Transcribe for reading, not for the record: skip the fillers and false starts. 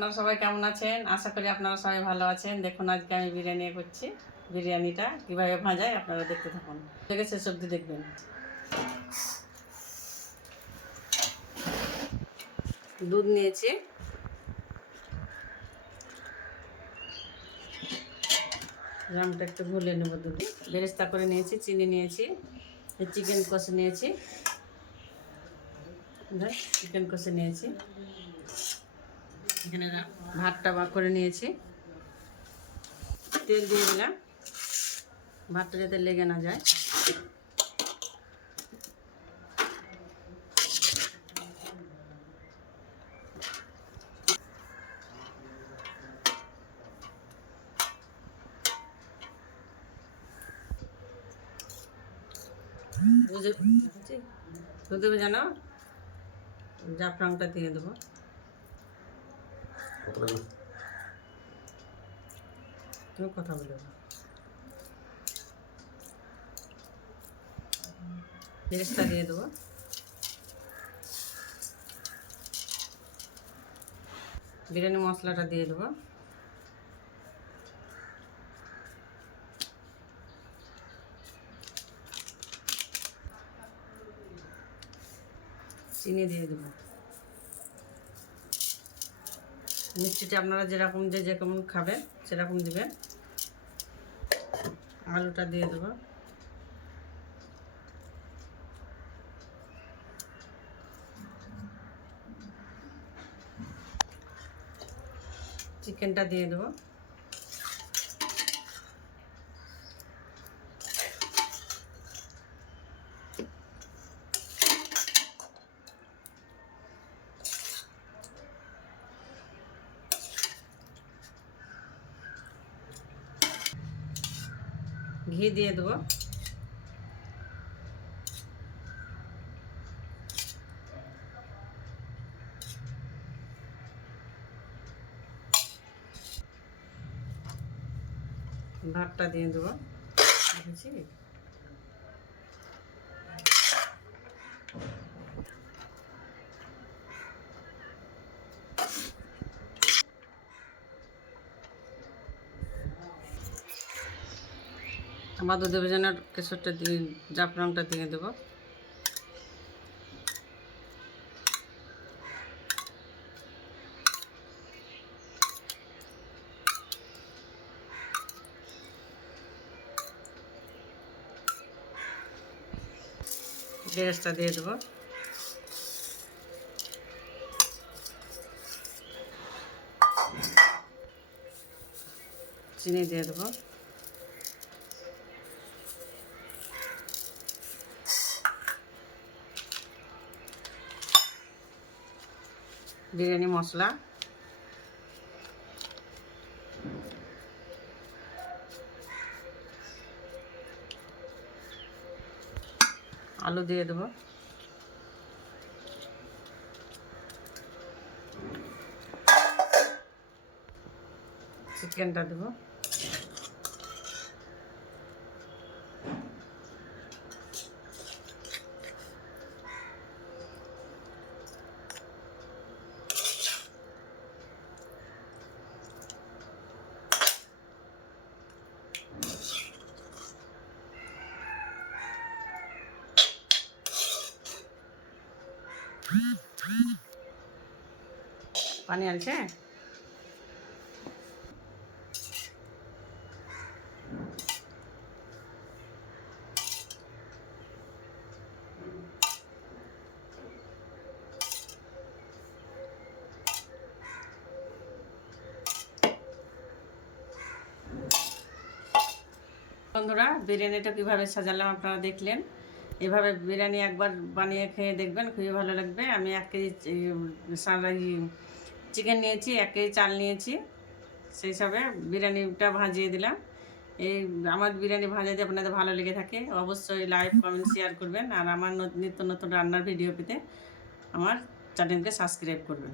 আপনারা সবাই কেমন আছেন? আশা করি আপনারা সবাই ভালো আছেন। দেখুন আজকে আমি বিরিয়ানি করছি। বিরিয়ানিটা কীভাবে ভাজাই আপনারা দেখতে থাকুন। থেকে শেষ অবধি দেখবেন। দুধ নিয়েছি, রামটা একটু ঘুলে নেব। দুধে বেরেস্তা করে নিয়েছি, চিনি নিয়েছি, চিকেন কষে নিয়েছি, চিকেন কষে নিয়েছি, এখানে ভাতটা করে নিয়েছি, তেল দিয়ে দিলাম ভাতটা যাতে লেগে না যায়। বুঝতে জানো জাফরানটা দিয়ে দেবো। তুমি কথা বলে বেরেস্তা দিয়ে দেবো। বিরিয়ানি মশলাটা দিয়ে দেবো। চিনি দিয়ে দেবো। মিষ্টিটা আপনারা যেরকম যেরকম খাবেন সেরকম দেবেন। আলুটা দিয়ে দেবো। চিকেনটা দিয়ে দেবো। ঘি দিয়ে দেবো। ভাতটা দিয়ে দেবো। দেখেছি আমার দুধে ভেজানোর কেশরটা দিয়ে জাফরানটা দিয়ে দেবো। বেরেস্তা দিয়ে দেবো। চিনি দিয়ে দেবো। বিরিয়ানি মশলা, আলু দিয়ে দেবো। চিকেনটা দেবো। পানি আছে। বন্ধুরা বিরিয়ানিটা কীভাবে সাজালাম আপনারা দেখলেন। এভাবে বিরিয়ানি একবার বানিয়ে খেয়ে দেখবেন, খুবই ভালো লাগবে। আমি 1 কেজি চিকেন নিয়েছি, 1 কেজি চাল নিয়েছি, সেই হিসাবে বিরিয়ানিটা ভাজিয়ে দিলাম। এই আমার বিরিয়ানি ভাজা যদি আপনাদের ভালো লেগে থাকে অবশ্যই লাইক কমেন্ট শেয়ার করবেন। আর আমার নিত্য নতুন রান্নার ভিডিও পেতে আমার চ্যানেলকে সাবস্ক্রাইব করবেন।